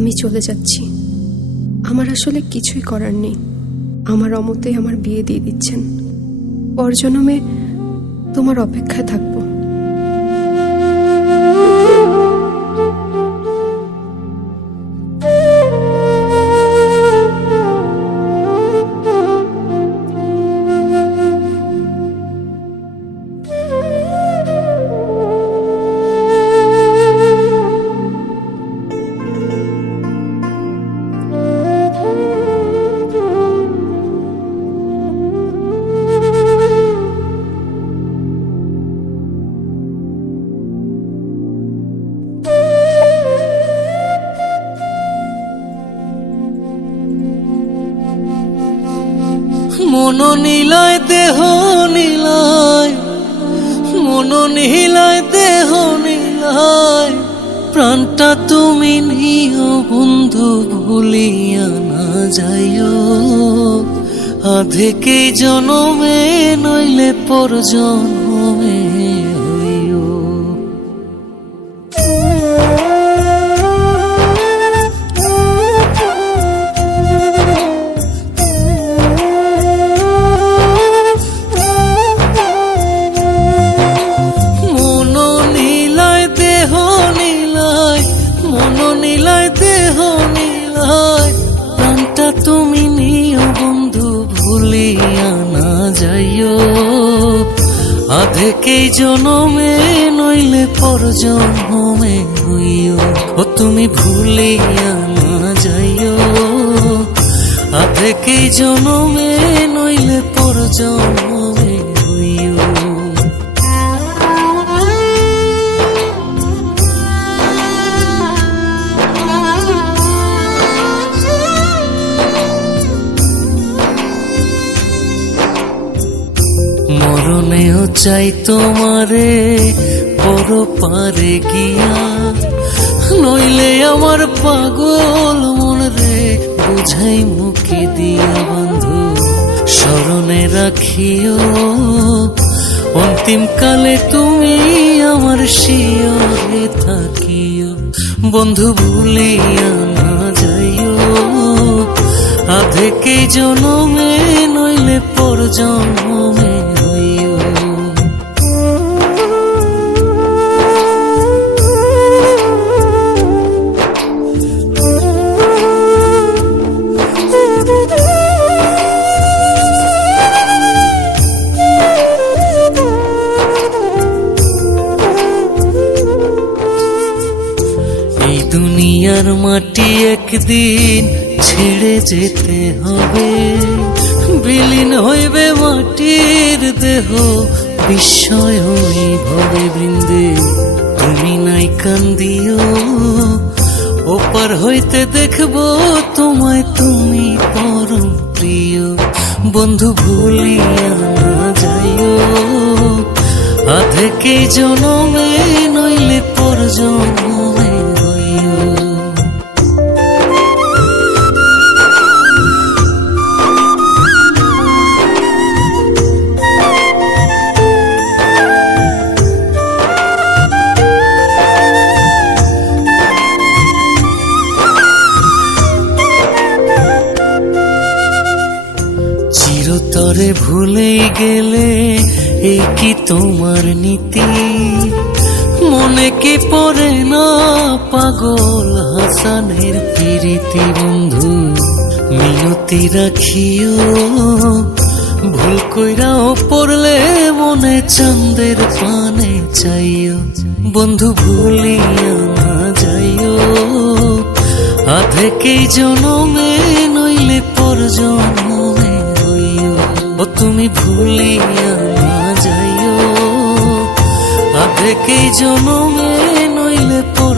আমি চলে যাচ্ছি। আমার আসলে কিছুই করার নেই। আমার অমতে আমার বিয়ে দিয়ে দিচ্ছেন। পরজনমে তোমার অপেক্ষায় থাকব। মন নীলায়, দেহ নীলায়। মন নীলায়, দেহ নীলায়। প্রাণটা তুমি নিও, বন্ধু, ভুলিয়া না যাইও। আধেকে জনমে, নইলে পর জনমে যাইও। আধেকে জনমে, নইলে পর জন্মে হইও। ও, তুমি ভুলিয়া না যাইও। আধেকে জনমে, নইলে পর জন্মে মরণেও চাই তোমারে বড় পারে গিয়া। নইলে আমার পাগল মন রে, বুঝাই মুখে দিয়া বন্ধু, স্মরণে রাখিও। অন্তিম কালে তুমি আমার শিয়রে থাকিও। বন্ধু ভুলিয়া না যাইও। আধেকে জনমে, নইলে পর জন্মে দুনিয়ার মাটি একদিন ছেড়ে যেতে হবে। বিলীন হইবে মাটির দেহ, বিস্ময় ভবে বৃন্দে। তুমি নাই কান্দিও, ওপার হইতে দেখব তোমায় তুমি পরম প্রিয়। বন্ধু ভুলিয়া না যাইও, আধেকে জনমে নইলে পর জনমে চিরতরে ভুলে গেলে এই কি তোমার নীতি? মনে কি পড়ে না পাগল হাসানের প্রীতি বন্ধু? মিনতি রাখিও, ভুল কইরাও পড়লে মনে চন্দের পানে চাইও। বন্ধু ভুলিয়া না যাইও আধেকে জনমে নইলে পর তুমি ভুলিয়া না যাইও। আধেকে জনমে নইলে পর